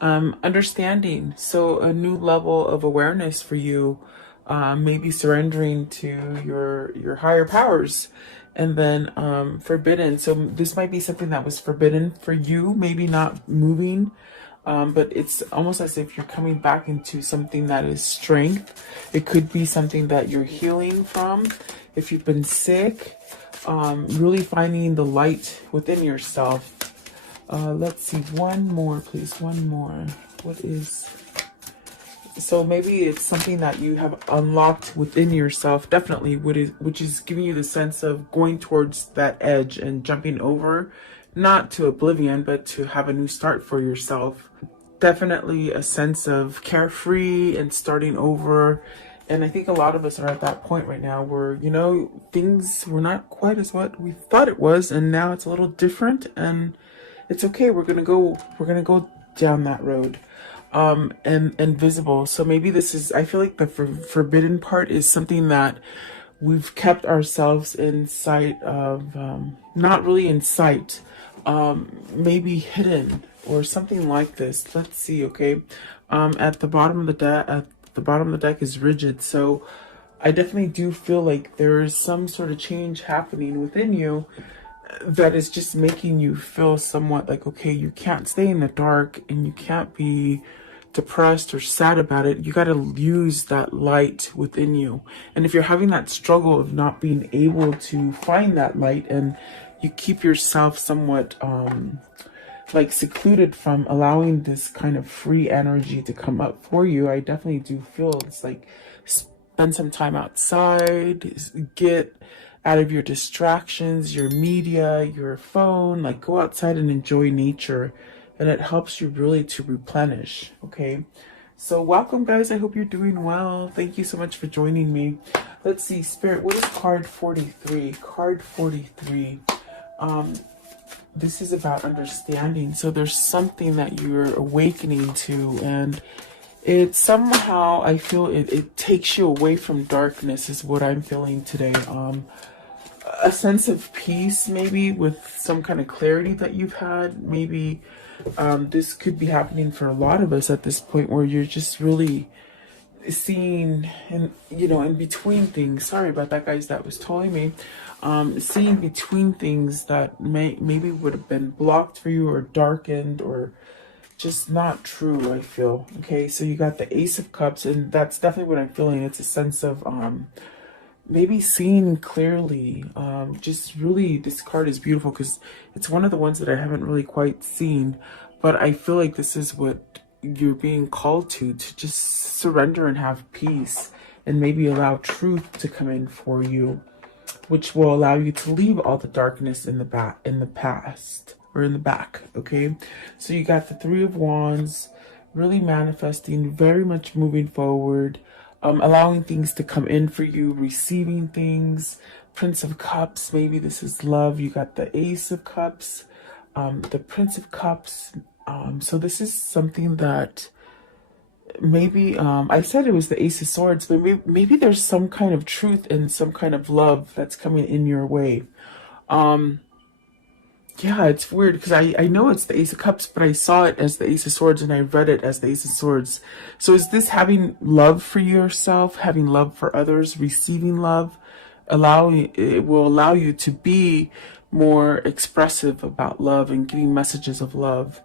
Understanding. So a new level of awareness for you, maybe surrendering to your higher powers. And then forbidden. So this might be something that was forbidden for you, maybe not moving, but it's almost as if you're coming back into something that is strength. It could be something that you're healing from. If you've been sick, really finding the light within yourself. Let's see, one more, please. One more. What is... So maybe it's something that you have unlocked within yourself, definitely, which is giving you the sense of going towards that edge and jumping over, not to oblivion, but to have a new start for yourself. Definitely a sense of carefree and starting over. And I think a lot of us are at that point right now where, you know, things were not quite as what we thought it was, and now it's a little different, and it's okay. We're gonna go down that road. And visible. So maybe this is, I feel like the forbidden part is something that we've kept ourselves in sight of, not really in sight, maybe hidden or something like this. Let's see. Okay. At the bottom of the deck is rigid. So I definitely do feel like there is some sort of change happening within you that is just making you feel somewhat like, okay, you can't stay in the dark and you can't be depressed or sad about it. You got to use that light within you. And if you're having that struggle of not being able to find that light, and you keep yourself somewhat like secluded from allowing this kind of free energy to come up for you, I definitely do feel it's like spend some time outside, get out of your distractions, your media, your phone, like go outside and enjoy nature. And it helps you really to replenish. Okay. So welcome, guys. I hope you're doing well. Thank you so much for joining me. Let's see, Spirit, what is card 43? Card 43. This is about understanding. So there's something that you're awakening to, and it somehow, I feel it takes you away from darkness is what I'm feeling today. A sense of peace, maybe, with some kind of clarity that you've had. Maybe this could be happening for a lot of us at this point, where you're just really seeing, and you know, in between things. Sorry about that, guys. That was totally me. Seeing between things that maybe would have been blocked for you or darkened or just not true, I feel. Okay, so you got the Ace of Cups, and that's definitely what I'm feeling. It's a sense of maybe seeing clearly. Just really, this card is beautiful because it's one of the ones that I haven't really quite seen, but I feel like this is what you're being called to just surrender and have peace, and maybe allow truth to come in for you, which will allow you to leave all the darkness in the past, or in the back. Okay, so you got the Three of Wands, really manifesting, very much moving forward, allowing things to come in for you, receiving things. Prince of Cups, maybe this is love. You got the Ace of Cups, the Prince of Cups. So this is something that maybe, I said it was the Ace of Swords, but maybe there's some kind of truth and some kind of love that's coming in your way. Yeah, it's weird because I know it's the Ace of Cups, but I saw it as the Ace of Swords and I read it as the Ace of Swords. So is this having love for yourself, having love for others, receiving love? It will allow you to be more expressive about love and giving messages of love.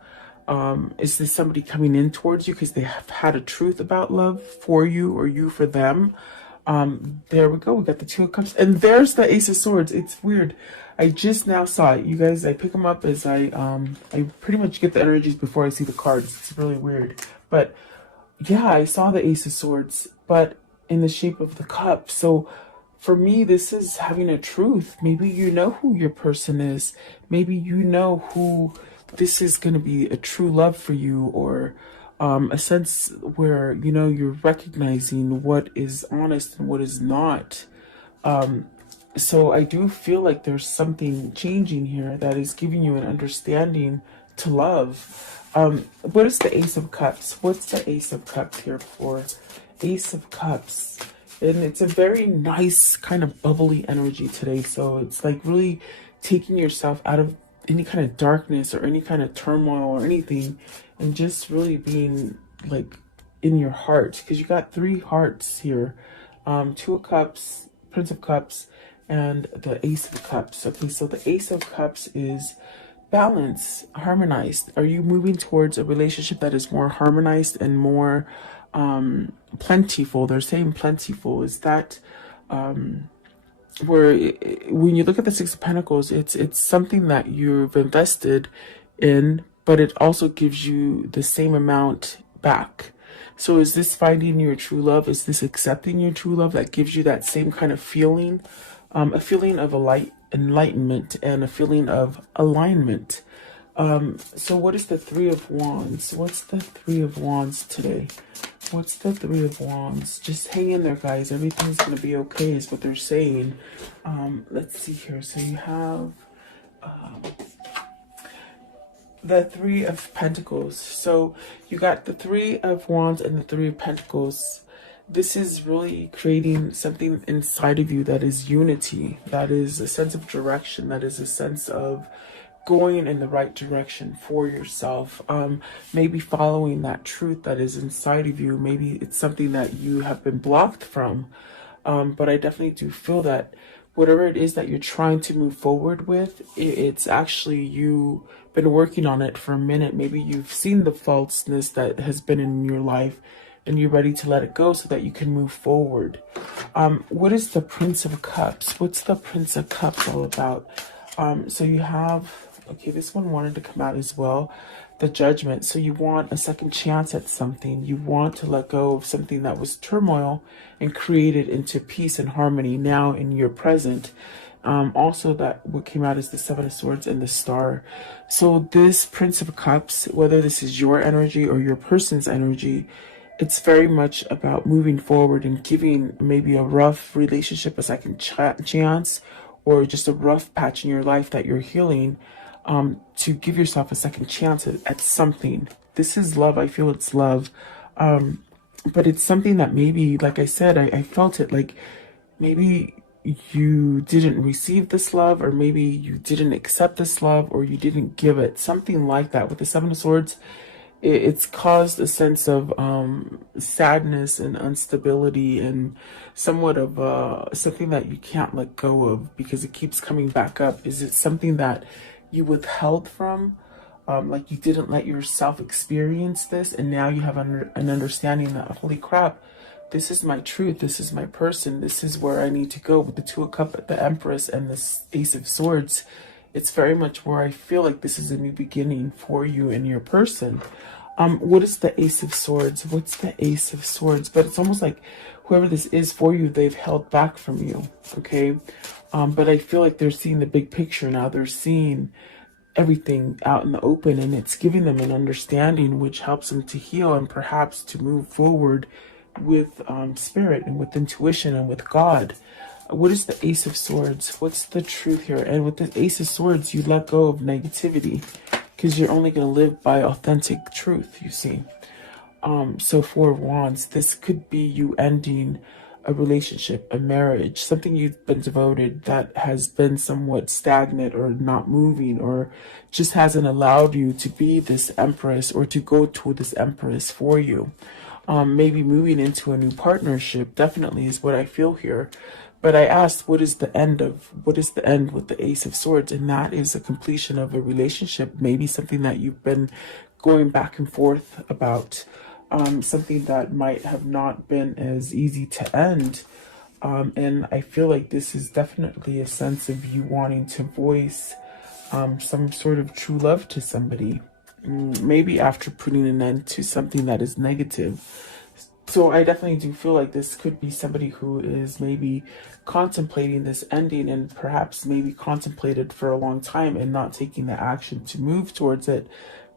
Is this somebody coming in towards you because they have had a truth about love for you, or you for them? There we go. We got the Two of Cups, and there's the Ace of Swords. It's weird. I just now saw it, you guys. I pick them up as I pretty much get the energies before I see the cards. It's really weird, but yeah, I saw the Ace of Swords, but in the shape of the cup. So for me, this is having a truth. Maybe you know who your person is. Maybe you know who this is going to be a true love for you, or a sense where, you know, you're recognizing what is honest and what is not. So I do feel like there's something changing here that is giving you an understanding to love. What is the Ace of Cups? What's the Ace of Cups here for? Ace of Cups. And it's a very nice kind of bubbly energy today. So it's like really taking yourself out of any kind of darkness or any kind of turmoil or anything, and just really being like in your heart, because you got three hearts here, Two of Cups, Prince of Cups, and the Ace of Cups. Okay, so the Ace of Cups is balance, harmonized. Are you moving towards a relationship that is more harmonized and more plentiful? They're saying plentiful. Is that where when you look at the Six of Pentacles, it's something that you've invested in, but it also gives you the same amount back. So is this finding your true love? Is this accepting your true love that gives you that same kind of feeling? A feeling of enlightenment and a feeling of alignment. So what is the Three of Wands? What's the Three of Wands today? What's the Three of Wands? Just hang in there, guys. Everything's going to be okay is what they're saying. Let's see here. So you have the Three of Pentacles. So you got the Three of Wands and the Three of Pentacles. This is really creating something inside of you that is unity, that is a sense of direction, that is a sense of going in the right direction for yourself. Maybe following that truth that is inside of you. Maybe it's something that you have been blocked from. But I definitely do feel that whatever it is that you're trying to move forward with, it's actually you been working on it for a minute. Maybe you've seen the falseness that has been in your life and you're ready to let it go so that you can move forward. What is the Prince of Cups? What's the Prince of Cups all about? So you have, okay, this one wanted to come out as well, the Judgment. So you want a second chance at something. You want to let go of something that was turmoil and create it into peace and harmony now in your present. Also, that what came out is the Seven of Swords and the Star. So this Prince of Cups, whether this is your energy or your person's energy, it's very much about moving forward and giving maybe a rough relationship a second chance, or just a rough patch in your life that you're healing, to give yourself a second chance at something. This is love. I feel it's love. But it's something that maybe, like I said, I felt it like maybe you didn't receive this love, or maybe you didn't accept this love, or you didn't give it. Something like that. With the Seven of Swords, it's caused a sense of sadness and instability and somewhat of something that you can't let go of because it keeps coming back up. Is it something that you withheld from? Like you didn't let yourself experience this, and now you have an understanding that, holy crap, this is my truth, this is my person, this is where I need to go. With the Two of Cups, the Empress, and the Ace of Swords, it's very much where I feel like this is a new beginning for you and your person. What is the Ace of Swords? What's the Ace of Swords? But it's almost like whoever this is for you, they've held back from you, okay? But I feel like they're seeing the big picture now. They're seeing everything out in the open, and it's giving them an understanding which helps them to heal and perhaps to move forward with spirit and with intuition and with God. What is the Ace of Swords? What's the truth here? And with the Ace of Swords, you let go of negativity because you're only going to live by authentic truth, you see. So Four of Wands, this could be you ending a relationship, a marriage, something you've been devoted that has been somewhat stagnant or not moving, or just hasn't allowed you to be this Empress or to go to this Empress for you. Maybe moving into a new partnership definitely is what I feel here. But I asked, what is the end with the Ace of Swords? And that is a completion of a relationship, maybe something that you've been going back and forth about, something that might have not been as easy to end. And I feel like this is definitely a sense of you wanting to voice some sort of true love to somebody, maybe after putting an end to something that is negative. So I definitely do feel like this could be somebody who is maybe contemplating this ending, and perhaps maybe contemplated for a long time and not taking the action to move towards it.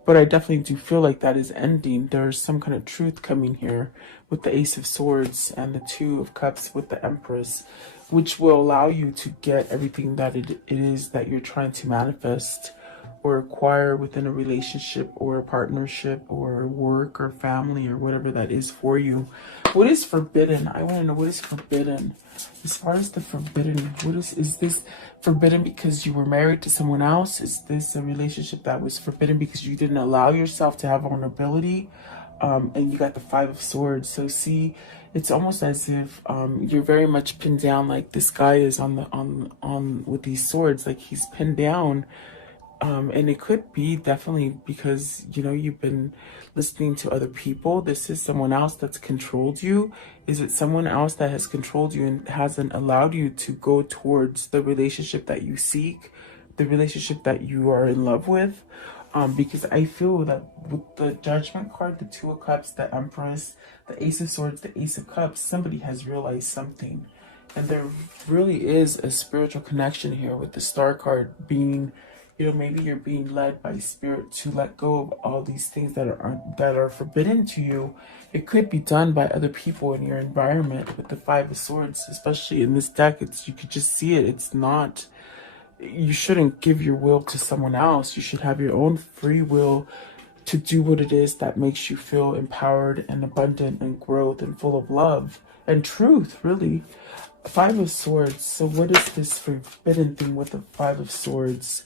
But I definitely do feel like that is ending. There's some kind of truth coming here with the Ace of Swords and the Two of Cups with the Empress, which will allow you to get everything that it is that you're trying to manifest or acquire within a relationship or a partnership or work or family or whatever that is for you. What is forbidden? I want to know what is forbidden. As far as the forbidden, what is this forbidden because you were married to someone else? Is this a relationship that was forbidden because you didn't allow yourself to have vulnerability? And you got the Five of Swords. So see, it's almost as if you're very much pinned down, like this guy is on with these swords, like he's pinned down. And it could be definitely because, you know, you've been listening to other people. This is someone else that's controlled you. Is it someone else that has controlled you and hasn't allowed you to go towards the relationship that you seek, the relationship that you are in love with? Because I feel that with the Judgment card, the Two of Cups, the Empress, the Ace of Swords, the Ace of Cups, somebody has realized something. And there really is a spiritual connection here with the Star card being, you know, maybe you're being led by spirit to let go of all these things that are forbidden to you. It could be done by other people in your environment with the Five of Swords, especially in this deck. You could just see it. It's not, you shouldn't give your will to someone else. You should have your own free will to do what it is that makes you feel empowered and abundant and growth and full of love and truth, really. Five of Swords. So what is this forbidden thing with the Five of Swords?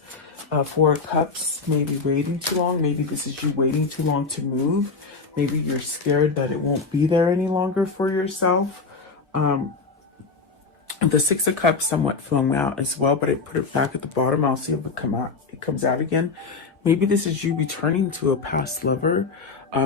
Four of Cups, maybe waiting too long. Maybe this is you waiting too long to move. Maybe you're scared that it won't be there any longer for yourself. The Six of Cups somewhat flung out as well, but I put it back at the bottom. I'll see if it comes out again. Maybe this is you returning to a past lover,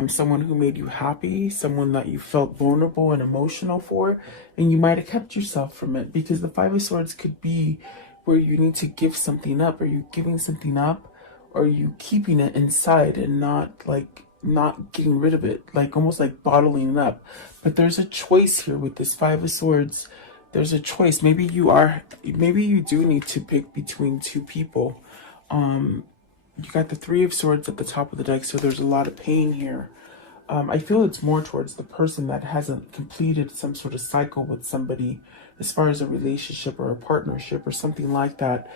someone who made you happy, someone that you felt vulnerable and emotional for, and you might have kept yourself from it, because the Five of Swords could be where you need to give something up. Are you giving something up, or are you keeping it inside and not getting rid of it, like almost like bottling it up? But there's a choice here with this Five of Swords. There's a choice. Maybe you do need to pick between two people. You got the Three of Swords at the top of the deck, so there's a lot of pain here. I feel it's more towards the person that hasn't completed some sort of cycle with somebody as far as a relationship or a partnership or something like that.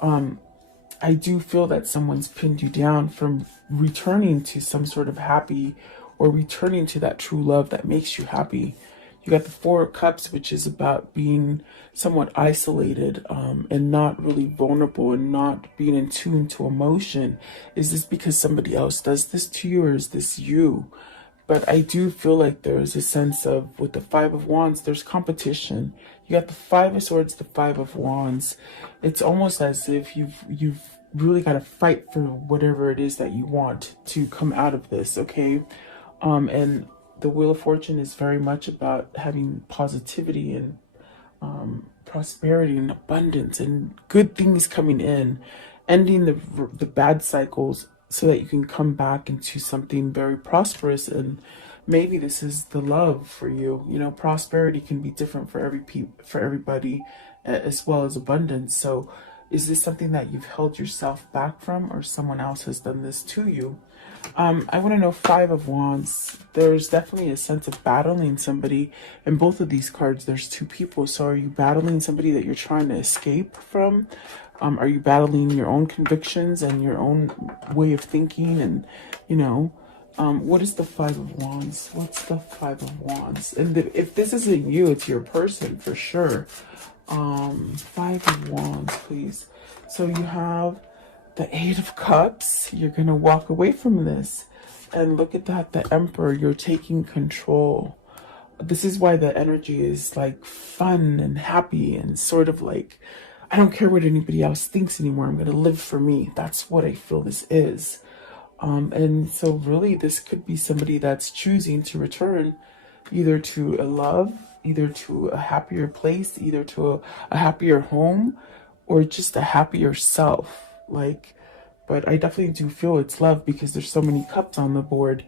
I do feel that someone's pinned you down from returning to some sort of happy, or returning to that true love that makes you happy. You got the Four of Cups, which is about being somewhat isolated and not really vulnerable and not being in tune to emotion. Is this because somebody else does this to you, or is this you? But I do feel like there is a sense of, with the Five of Wands, there's competition. You got the Five of Swords, the Five of Wands. It's almost as if you've really got to fight for whatever it is that you want to come out of this, okay? And the Wheel of Fortune is very much about having positivity and prosperity and abundance and good things coming in, ending the bad cycles so that you can come back into something very prosperous. And maybe this is the love for you. You know, prosperity can be different for everybody, as well as abundance. So is this something that you've held yourself back from, or someone else has done this to you? I want to know Five of Wands. There's definitely a sense of battling somebody. In both of these cards, there's two people. So are you battling somebody that you're trying to escape from? Are you battling your own convictions and your own way of thinking? And, you know, what is the Five of Wands? What's the Five of Wands? And if this isn't you, it's your person for sure. Five of Wands, please. So you have the Eight of Cups. You're going to walk away from this. And look at that, the Emperor. You're taking control. This is why the energy is like fun and happy and sort of like, I don't care what anybody else thinks anymore. I'm going to live for me. That's what I feel this is. And so really this could be somebody that's choosing to return either to a love, either to a happier place, either to a happier home, or just a happier self. Like, but I definitely do feel it's love, because there's so many cups on the board.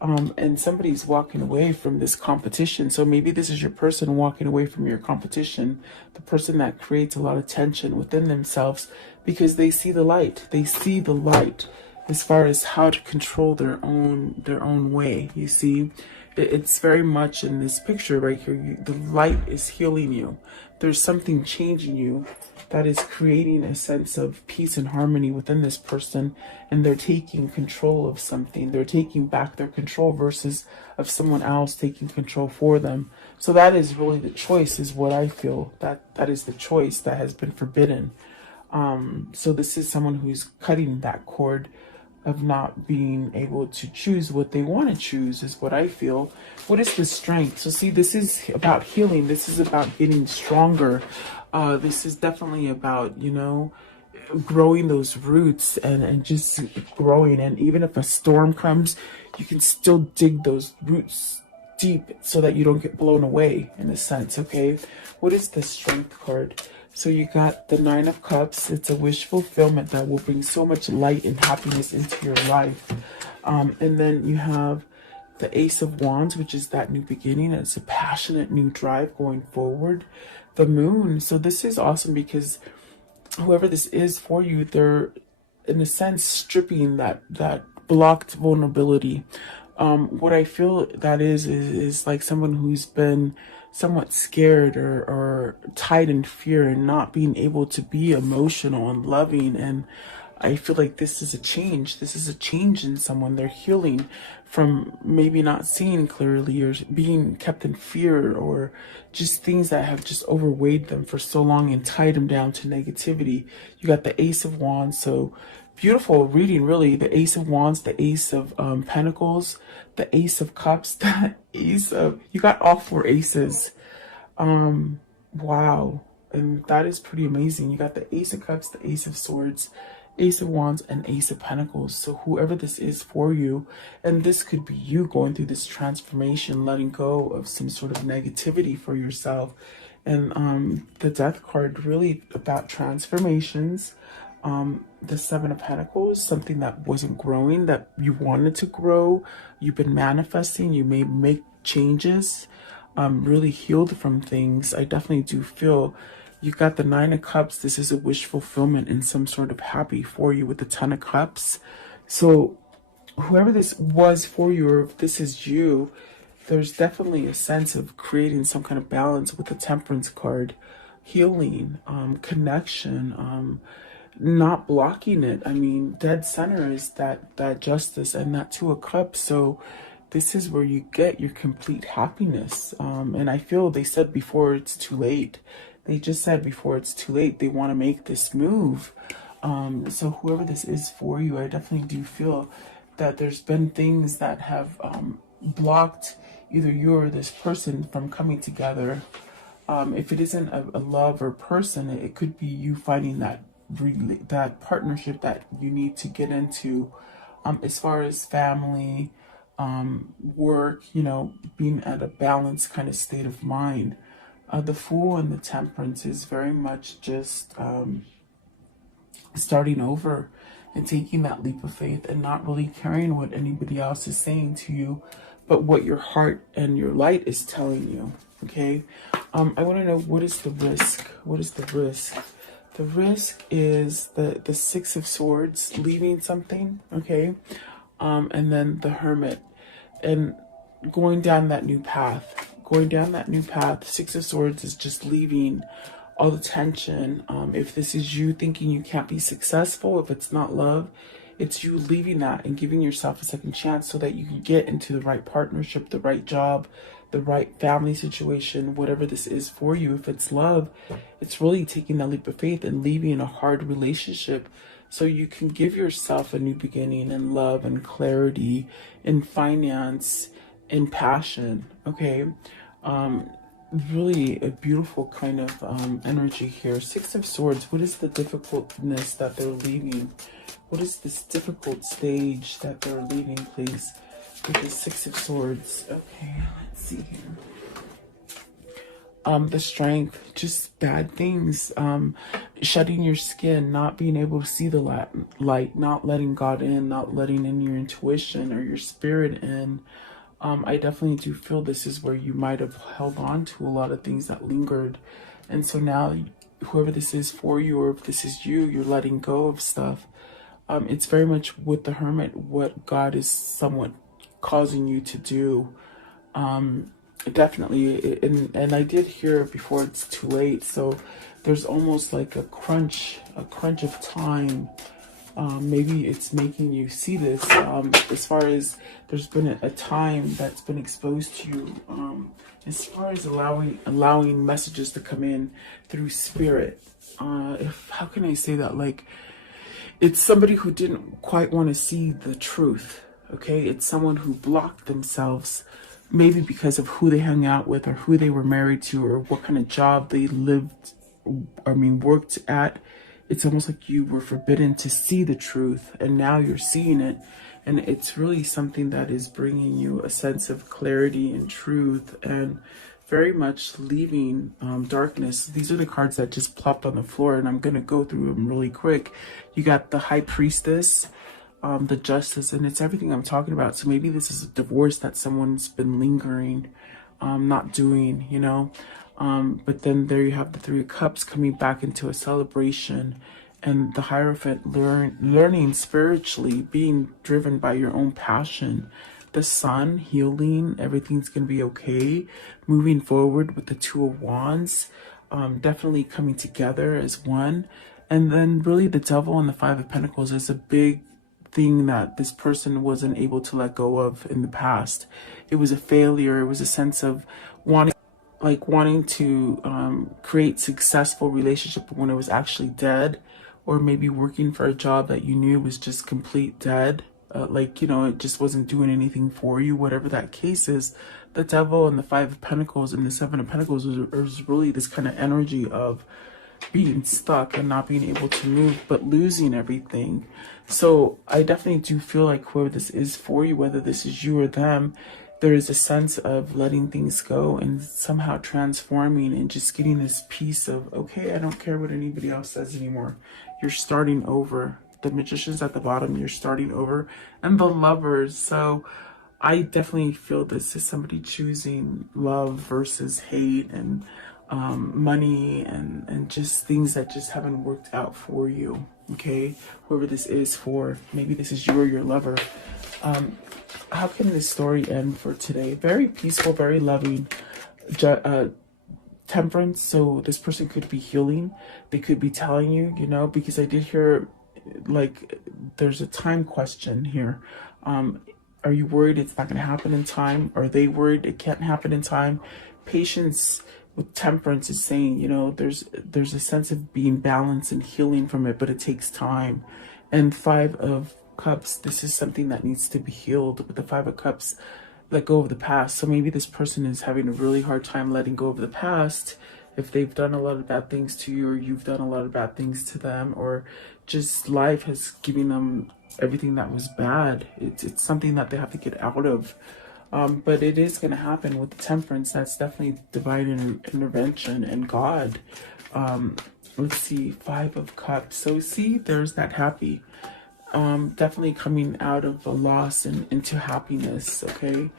And somebody's walking away from this competition. So maybe this is your person walking away from your competition, the person that creates a lot of tension within themselves, because they see the light. They see the light as far as how to control their own way. You see, It's very much in this picture right here. The light is healing you. There's something changing you that is creating a sense of peace and harmony within this person, and they're taking control of something. They're taking back their control versus of someone else taking control for them. So that is really the choice, is what I feel. That is the choice that has been forbidden. So this is someone who's cutting that cord of not being able to choose what they want to choose, is what I feel. What is the strength? So see, this is about healing. This is about getting stronger. This is definitely about, you know, growing those roots and just growing. And even if a storm comes, you can still dig those roots deep so that you don't get blown away, in a sense. Okay, what is the strength card? So you got the Nine of Cups. It's a wish fulfillment that will bring so much light and happiness into your life. And then you have the Ace of Wands, which is that new beginning. It's a passionate new drive going forward. The Moon. So this is awesome because whoever this is for you, they're in a sense stripping that blocked vulnerability. What I feel that is like someone who's been somewhat scared or tied in fear and not being able to be emotional and loving. And I feel like this is a change. This is a change in someone. They're healing from maybe not seeing clearly or being kept in fear or just things that have just overweighed them for so long and tied them down to negativity. You got the Ace of Wands. So beautiful reading, really. The Ace of Wands, the Ace of Pentacles, the Ace of Cups, the Ace of... You got all four aces. Wow. And that is pretty amazing. You got the Ace of Cups, the Ace of Swords, Ace of Wands, and Ace of Pentacles. So whoever this is for you, and this could be you going through this transformation, letting go of some sort of negativity for yourself. And the Death card, really about transformations. The Seven of Pentacles, something that wasn't growing, that you wanted to grow. You've been manifesting. You may make changes. Really healed from things. I definitely do feel you got the Nine of Cups. This is a wish fulfillment and some sort of happy for you with the Ten of Cups. So whoever this was for you, or if this is you, there's definitely a sense of creating some kind of balance with the Temperance card. Healing, connection, not blocking it. I mean, dead center is that justice and that Two of Cups. So this is where you get your complete happiness. And I feel they said before it's too late. They just said before it's too late, they want to make this move. So whoever this is for you, I definitely do feel that there's been things that have blocked either you or this person from coming together. If it isn't a love or person, it could be you finding that partnership that you need to get into, as far as family, work, you know, being at a balanced kind of state of mind. The Fool and the Temperance is very much just starting over and taking that leap of faith and not really caring what anybody else is saying to you, but what your heart and your light is telling you. Okay. I want to know, what is the risk? What is the risk? The risk is the Six of Swords, leaving something. Okay. And then the Hermit, and going down that new path. Going down that new path. Six of Swords is just leaving all the tension. If this is you thinking you can't be successful, if it's not love, it's you leaving that and giving yourself a second chance so that you can get into the right partnership, the right job, the right family situation, whatever this is for you. If it's love, it's really taking that leap of faith and leaving a hard relationship so you can give yourself a new beginning in love and clarity, in finance, in passion. Okay. Really a beautiful kind of energy here. Six of Swords, what is the difficultness that they're leaving? What is this difficult stage that they're leaving, please? With the Six of Swords. Okay, let's see here. The Strength, just bad things, shutting your skin, not being able to see the light, not letting God in, not letting in your intuition or your spirit in. I definitely do feel this is where you might have held on to a lot of things that lingered. And so now, whoever this is for you, or if this is you, you're letting go of stuff. It's very much with the Hermit, what God is somewhat causing you to do. Definitely, and I did hear before it's too late. So there's almost like a crunch of time. Maybe it's making you see this. As far as there's been a time that's been exposed to you. As far as allowing messages to come in through spirit. If how can I say that? Like, it's somebody who didn't quite want to see the truth. Okay, it's someone who blocked themselves, maybe because of who they hung out with or who they were married to or what kind of job they lived, worked at. It's almost like you were forbidden to see the truth, and now you're seeing it. And it's really something that is bringing you a sense of clarity and truth, and very much leaving darkness. These are the cards that just plopped on the floor, and I'm going to go through them really quick. You got the High Priestess, the Justice, and it's everything I'm talking about. So maybe this is a divorce that someone's been lingering, not doing, you know. But then there you have the Three of Cups coming back into a celebration, and the Hierophant learning spiritually, being driven by your own passion. The Sun, healing, everything's going to be okay. Moving forward with the Two of Wands, definitely coming together as one. And then really the Devil and the Five of Pentacles is a big thing that this person wasn't able to let go of in the past. It was a failure. It was a sense of wanting to create successful relationship when it was actually dead, or maybe working for a job that you knew was just complete dead. It just wasn't doing anything for you, whatever that case is. The Devil and the Five of Pentacles and the Seven of Pentacles was really this kind of energy of being stuck and not being able to move, but losing everything. So I definitely do feel like whoever this is for you, whether this is you or them, there is a sense of letting things go and somehow transforming and just getting this piece of, okay, I don't care what anybody else says anymore. You're starting over. The Magician's at the bottom, you're starting over. And the Lovers. So I definitely feel this is somebody choosing love versus hate, and money, and just things that just haven't worked out for you. Okay, whoever this is for, maybe this is you or your lover. How can this story end for today? Very peaceful, very loving. Temperance. So this person could be healing. They could be telling you, because I did hear, like, there's a time question here. Are you worried it's not going to happen in time? Are they worried it can't happen in time? Patience with Temperance is saying, there's a sense of being balanced and healing from it, but it takes time. And Five of Cups, this is something that needs to be healed. With the Five of Cups, let go of the past. So maybe this person is having a really hard time letting go of the past, if they've done a lot of bad things to you, or you've done a lot of bad things to them, or just life has given them everything that was bad. It's something that they have to get out of. But it is going to happen with the Temperance. That's definitely divine intervention and God. Let's see, Five of Cups. So see, there's that happy. Definitely coming out of a loss and into happiness, okay?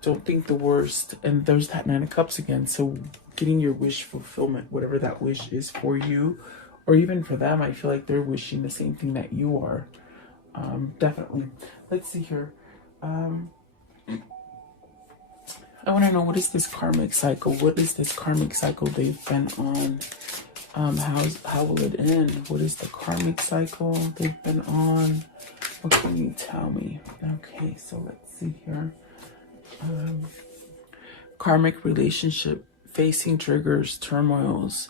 Don't think the worst. And there's that Nine of Cups again. So getting your wish fulfillment, whatever that wish is for you, or even for them, I feel like they're wishing the same thing that you are. Definitely. Let's see here. I want to know, what is this karmic cycle? What is this karmic cycle they've been on? How will it end? What is the karmic cycle they've been on? What can you tell me? Okay, so let's see here. Karmic relationship, facing triggers, turmoils,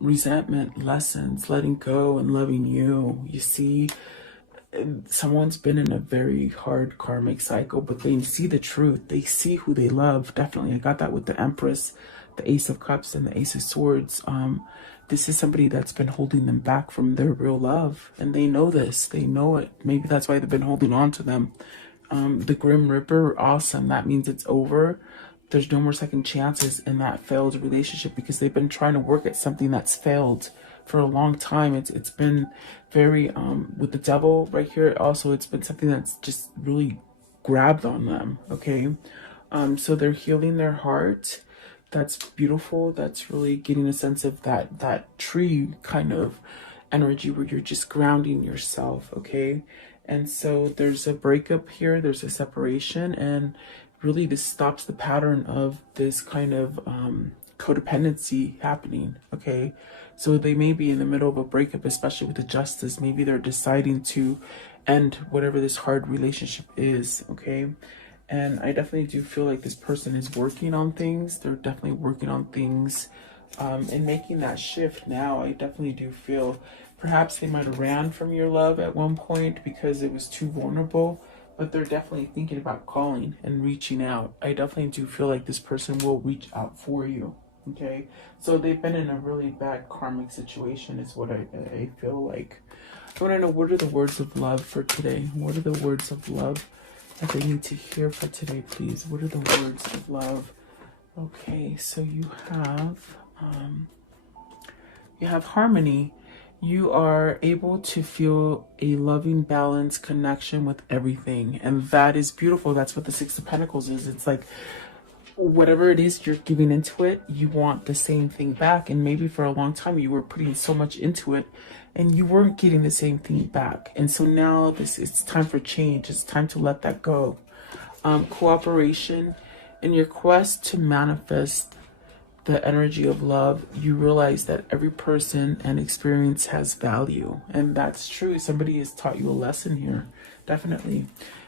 resentment, lessons, letting go and loving you. You see, someone's been in a very hard karmic cycle, but they see the truth. They see who they love. Definitely. I got that with the Empress, the Ace of Cups, and the Ace of Swords. This is somebody that's been holding them back from their real love, and they know this. They know it. Maybe that's why they've been holding on to them. The Grim Reaper, awesome. That means it's over. There's no more second chances in that failed relationship, because they've been trying to work at something that's failed for a long time. It's been very with the Devil right here. Also, it's been something that's just really grabbed on them. Okay, so they're healing their heart. That's beautiful. That's really getting a sense of that tree kind of energy where you're just grounding yourself. Okay, and so there's a breakup here. There's a separation, and really this stops the pattern of this kind of codependency happening. Okay, so they may be in the middle of a breakup, especially with the justice. Maybe they're deciding to end whatever this hard relationship is. Okay, and I definitely do feel like this person is working on things. They're definitely working on things and making that shift now. I definitely do feel perhaps they might have ran from your love at one point because it was too vulnerable, but they're definitely thinking about calling and reaching out. I definitely do feel like this person will reach out for you. Okay, so they've been in a really bad karmic situation, is what I feel like. I want to know, what are the words of love for today? What are the words of love that they need to hear for today, please? What are the words of love? Okay, so you have harmony. You are able to feel a loving, balanced connection with everything, and that is beautiful. That's what the Six of Pentacles is. It's like whatever it is you're giving into it, you want the same thing back. And maybe for a long time you were putting so much into it and you weren't getting the same thing back. And so now it's time for change. It's time to let that go. Cooperation. In your quest to manifest the energy of love, you realize that every person and experience has value. And that's true. Somebody has taught you a lesson here, definitely.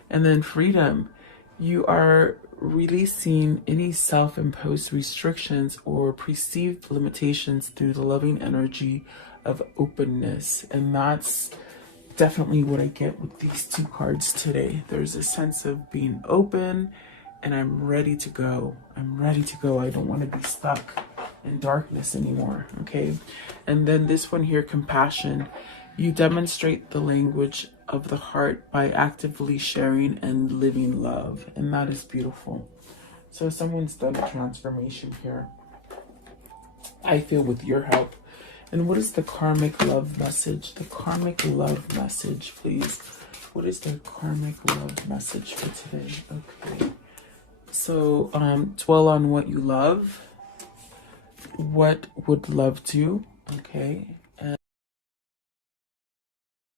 And then freedom. You are releasing any self-imposed restrictions or perceived limitations through the loving energy of openness. And that's definitely what I get with these two cards today. There's a sense of being open, and I'm ready to go. I'm ready to go. I don't want to be stuck in darkness anymore. Okay. And then this one here, compassion. You demonstrate the language of the heart by actively sharing and living love. And that is beautiful. So someone's done a transformation here, I feel, with your help. And what is the karmic love message? The karmic love message, please. What is the karmic love message for today? Okay. So dwell on what you love. What would love do? Okay.